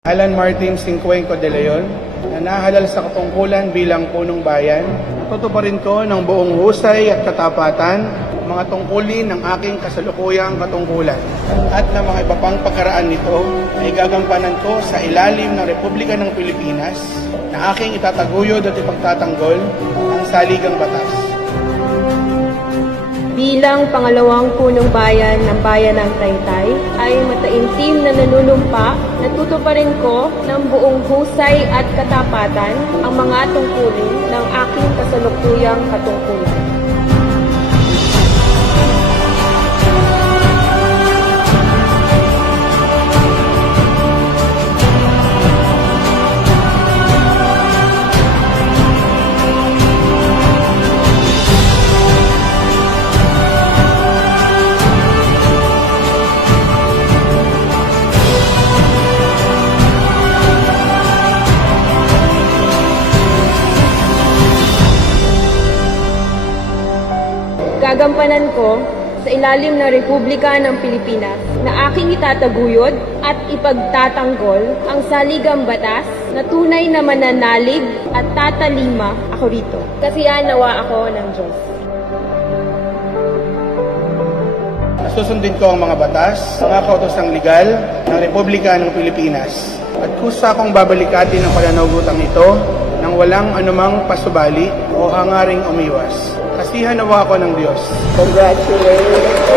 Alan Martin Cincuenco de Leon, na nahalal sa katungkulan bilang punong bayan, tutuparin ko ng buong husay at katapatan mga tungkulin ng aking kasalukuyang katungkulan at ng mga iba pang pagkaraan nito ay gagampanan ko sa ilalim ng Republika ng Pilipinas na aking itataguyod at ipagtatanggol ang saligang batas. Bilang pangalawang punong bayan ng bayan ng Taytay ay mataimtim na nanunumpa na tutuparin ko ng buong husay at katapatan ang mga tungkulin ng aking kasalukuyang katungkulan. Gagampanan ko sa ilalim ng Republika ng Pilipinas na aking itataguyod at ipagtatanggol ang saligang batas na tunay na mananalig at tatalima ako rito. Kasiyahan nawa ako ng Diyos. Susundin ko ang mga batas, mga kautosang legal ng Republika ng Pilipinas at kusa akong babalikatin ang pananugutang ito nang walang anumang pasubali o hangaring umiwas. Kasihan nawa ako ng Diyos. Congratulations!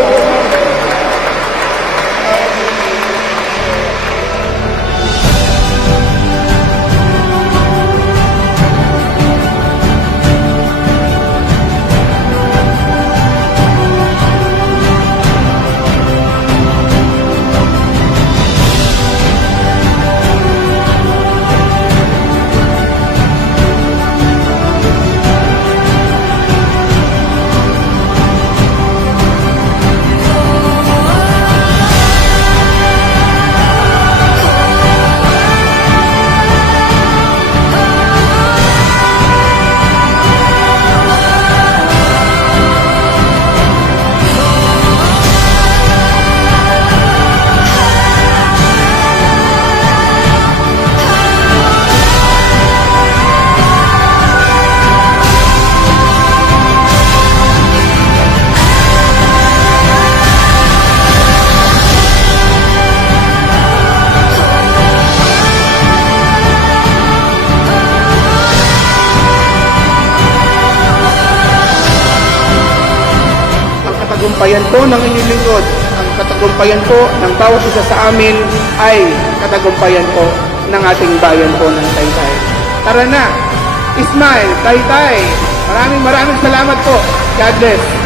Katagumpayan po ng inyong lingkod, ang katagumpayan po ng bawat isa sa amin ay katagumpayan po ng ating bayan po ng Taytay. Tara na! Ismail, Taytay! Maraming salamat po. God bless!